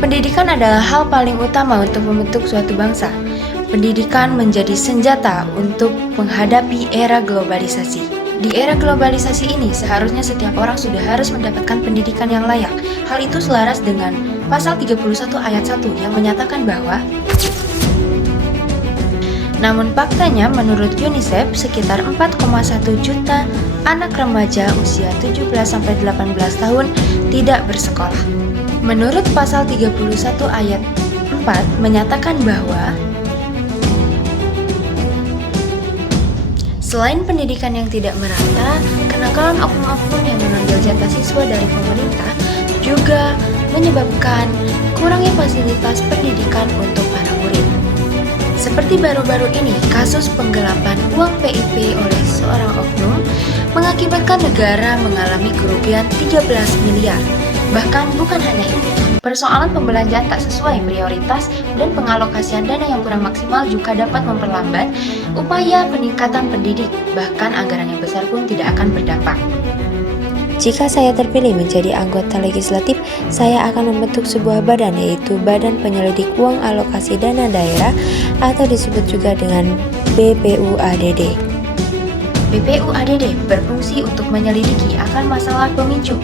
Pendidikan adalah hal paling utama untuk membentuk suatu bangsa. Pendidikan menjadi senjata untuk menghadapi era globalisasi. Di era globalisasi ini, seharusnya setiap orang sudah harus mendapatkan pendidikan yang layak. Hal itu selaras dengan pasal 31 ayat 1 yang menyatakan bahwa namun faktanya menurut UNICEF sekitar 4,1 juta anak remaja usia 17-18 tahun tidak bersekolah. Menurut pasal 31 ayat 4 menyatakan bahwa selain pendidikan yang tidak merata, kenakalan oknum-oknum yang mengambil jatah siswa dari pemerintah juga menyebabkan kurangnya fasilitas pendidikan untuk para murid. Seperti baru-baru ini, kasus penggelapan uang PIP oleh seorang oknum mengakibatkan negara mengalami kerugian 13 miliar. Bahkan bukan hanya itu, persoalan pembelanjaan tak sesuai prioritas dan pengalokasian dana yang kurang maksimal juga dapat memperlambat upaya peningkatan pendidik. Bahkan anggaran yang besar pun tidak akan berdampak. Jika saya terpilih menjadi anggota legislatif, saya akan membentuk sebuah badan, yaitu Badan Penyelidik Uang Alokasi Dana Daerah atau disebut juga dengan BPUADD. BPUADD berfungsi untuk menyelidiki akan masalah pemicu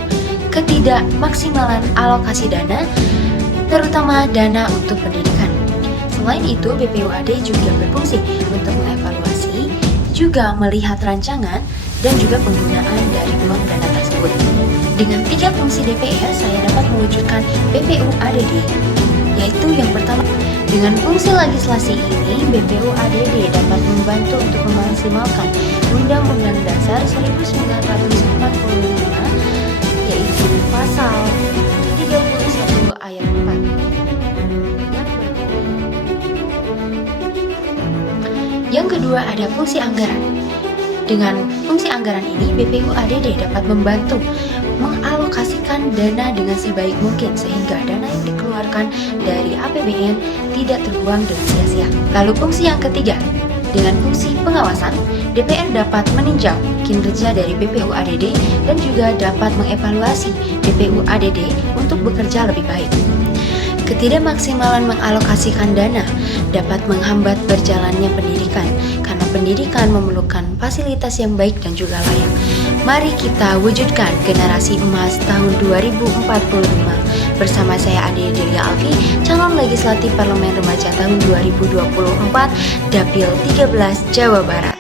ketidakmaksimalan alokasi dana, terutama dana untuk pendidikan. Selain itu, BPUAD juga berfungsi untuk mengevaluasi, juga melihat rancangan dan juga penggunaan dari uang dana tersebut. Dengan 3 fungsi DPR, saya dapat mewujudkan BPUADD, yaitu yang pertama, dengan fungsi legislasi ini, BPUADD dapat membantu untuk memaksimalkan Undang-Undang Dasar 1945, yaitu pasal 31 ayat 4. Yang kedua ada fungsi anggaran. Dengan fungsi anggaran ini, BPUADD dapat membantu mengalokasikan dana dengan sebaik mungkin sehingga dana yang dikeluarkan dari APBN tidak terbuang dengan sia-sia. Lalu fungsi yang ketiga, dengan fungsi pengawasan, DPR dapat meninjau kinerja dari BPUADD dan juga dapat mengevaluasi BPUADD untuk bekerja lebih baik. Ketidakmaksimalan mengalokasikan dana dapat menghambat berjalannya pendidikan karena pendidikan memerlukan fasilitas yang baik dan juga layak. Mari kita wujudkan generasi emas tahun 2045 bersama saya Ade Delia Alfi, calon legislatif Parlemen Remaja tahun 2024, Dapil 13 Jawa Barat.